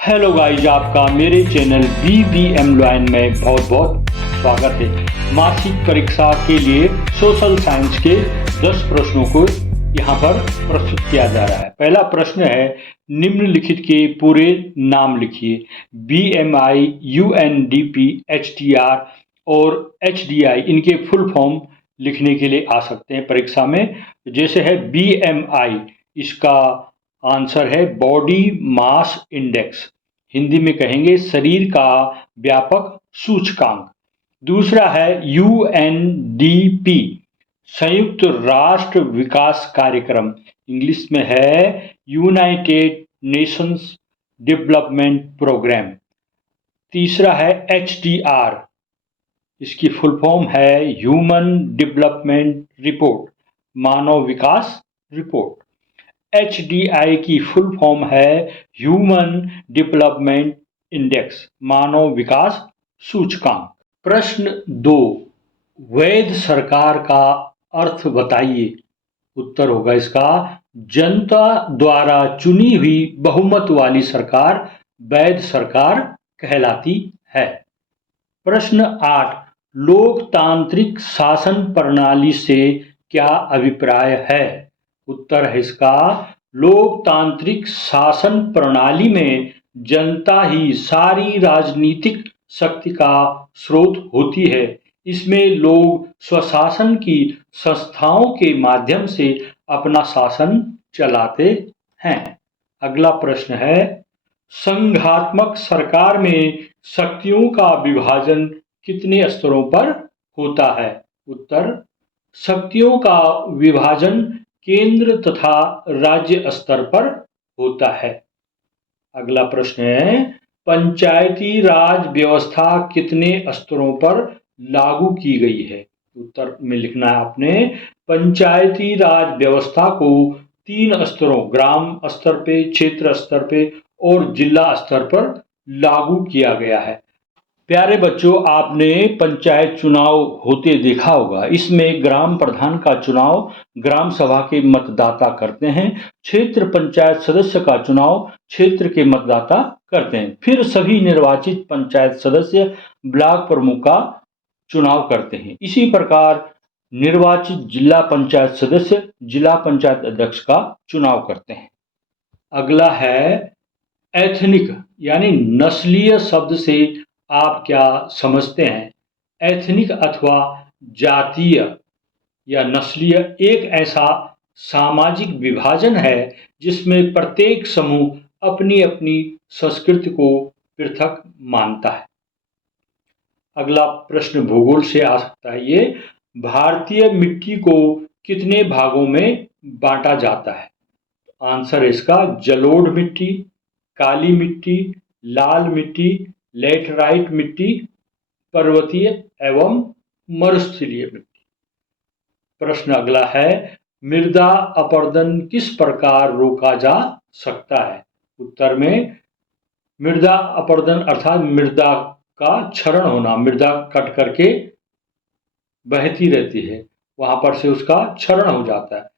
Hello guys, आपका मेरे channel BBM lion में बहुत बहुत स्वागत है। मासिक परीक्षा के लिए सोशल साइंस के 10 प्रश्नों को यहाँ पर प्रस्तुत किया जा रहा है। पहला प्रश्न है, निम्नलिखित के पूरे नाम लिखिए। BMI, UNDP, HTR और HDI इनके फुल फॉर्म लिखने के लिए आ सकते हैं परीक्षा में। जैसे है BMI, इसका आंसर है बॉडी मास इंडेक्स, हिंदी में कहेंगे शरीर का व्यापक सूचकांक। दूसरा है UNDP, संयुक्त राष्ट्र विकास कार्यक्रम, इंग्लिश में है यूनाइटेड नेशंस डेवलपमेंट प्रोग्राम। तीसरा है HDR, इसकी फुल फॉर्म है ह्यूमन डेवलपमेंट रिपोर्ट, मानव विकास रिपोर्ट। HDI की फुल फॉर्म है ह्यूमन डेवलपमेंट इंडेक्स, मानव विकास सूचकांक। प्रश्न 2, वैध सरकार का अर्थ बताइए। उत्तर होगा इसका, जनता द्वारा चुनी हुई बहुमत वाली सरकार वैध सरकार कहलाती है। प्रश्न 8, लोकतांत्रिक शासन प्रणाली से क्या अभिप्राय है। उत्तर है इसका, लोकतांत्रिक शासन प्रणाली में जनता ही सारी राजनीतिक शक्ति का स्रोत होती है। इसमें लोग स्वशासन की संस्थाओं के माध्यम से अपना शासन चलाते हैं। अगला प्रश्न है, संघात्मक सरकार में शक्तियों का विभाजन कितने स्तरों पर होता है। उत्तर, शक्तियों का विभाजन केंद्र तथा राज्य स्तर पर होता है। अगला प्रश्न है, पंचायती राज व्यवस्था कितने स्तरों पर लागू की गई है। उत्तर में लिखना है आपने, पंचायती राज व्यवस्था को 3 स्तरों, ग्राम स्तर पे, क्षेत्र स्तर पे और जिला स्तर पर लागू किया गया है। प्यारे बच्चों, आपने पंचायत चुनाव होते देखा होगा। इसमें ग्राम प्रधान का चुनाव ग्राम सभा के मतदाता करते हैं, क्षेत्र पंचायत सदस्य का चुनाव क्षेत्र के मतदाता करते हैं, फिर सभी निर्वाचित पंचायत सदस्य ब्लॉक प्रमुख का चुनाव करते हैं। इसी प्रकार निर्वाचित जिला पंचायत सदस्य जिला पंचायत अध्यक्ष का चुनाव करते हैं। अगला है, एथनिक यानी नस्लीय शब्द से आप क्या समझते हैं। एथनिक अथवा जातीय या नस्लीय एक ऐसा सामाजिक विभाजन है जिसमें प्रत्येक समूह अपनी अपनी संस्कृति को पृथक मानता है। अगला प्रश्न भूगोल से आ सकता है ये, भारतीय मिट्टी को कितने भागों में बांटा जाता है। आंसर है इसका, जलोढ़ मिट्टी, काली मिट्टी, लाल मिट्टी, लैटराइट मिट्टी, पर्वतीय एवं मरुस्थलीय मिट्टी। प्रश्न अगला है, मृदा अपरदन किस प्रकार रोका जा सकता है। उत्तर में, मृदा अपरदन अर्थात मृदा का क्षरण होना, मृदा कट करके बहती रहती है, वहां पर से उसका क्षरण हो जाता है।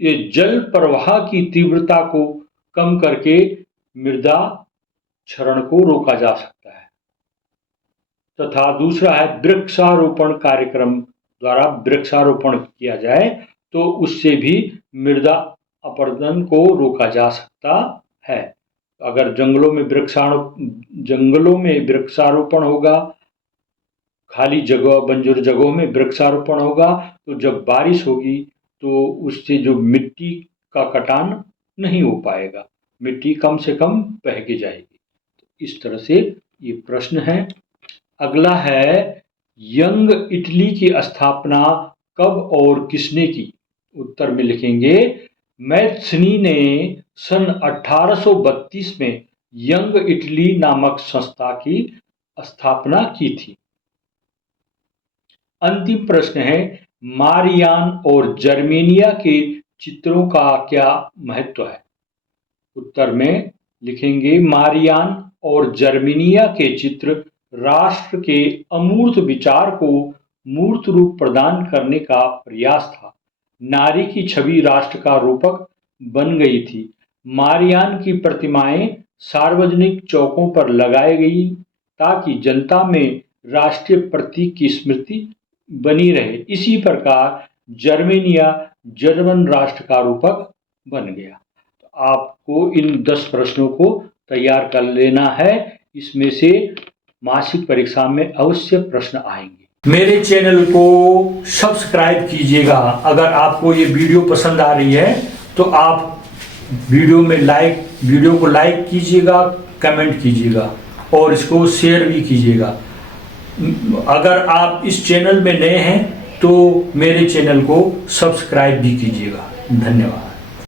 ये जल प्रवाह की तीव्रता को कम करके मृदा क्षरण को रोका जा सकता है। तथा दूसरा है, वृक्षारोपण कार्यक्रम द्वारा वृक्षारोपण किया जाए तो उससे भी मृदा अपरदन को रोका जा सकता है। अगर जंगलों में वृक्षारोपण होगा, खाली जगह बंजर जगहों में वृक्षारोपण होगा, तो जब बारिश होगी तो उससे जो मिट्टी का कटान नहीं हो पाएगा, मिट्टी कम से कम बह के जाएगी। तो इस तरह से ये प्रश्न है। अगला है, यंग इटली की स्थापना कब और किसने की। उत्तर में लिखेंगे, मैथ्सनी ने सन 1832 में यंग इटली नामक संस्था की स्थापना की थी। अंतिम प्रश्न है, मारियान और जर्मेनिया के चित्रों का क्या महत्व है। उत्तर में लिखेंगे, मारियान और जर्मेनिया के चित्र राष्ट्र के अमूर्त विचार को मूर्त रूप प्रदान करने का प्रयास था। नारी की छवि राष्ट्र का रूपक बन गई थी। मारियान की प्रतिमाएं सार्वजनिक चौकों पर लगाई गई ताकि जनता में राष्ट्रीय प्रतीक की स्मृति बनी रहे। इसी प्रकार जर्मेनिया जर्मन राष्ट्र का रूपक बन गया। तो आपको इन 10 प्रश्नों को तैयार कर लेना है, इसमें से मासिक परीक्षा में अवश्य प्रश्न आएंगे। मेरे चैनल को सब्सक्राइब कीजिएगा। अगर आपको ये वीडियो पसंद आ रही है तो आप वीडियो को लाइक कीजिएगा, कमेंट कीजिएगा और इसको शेयर भी कीजिएगा। अगर आप इस चैनल में नए हैं तो मेरे चैनल को सब्सक्राइब भी कीजिएगा। धन्यवाद।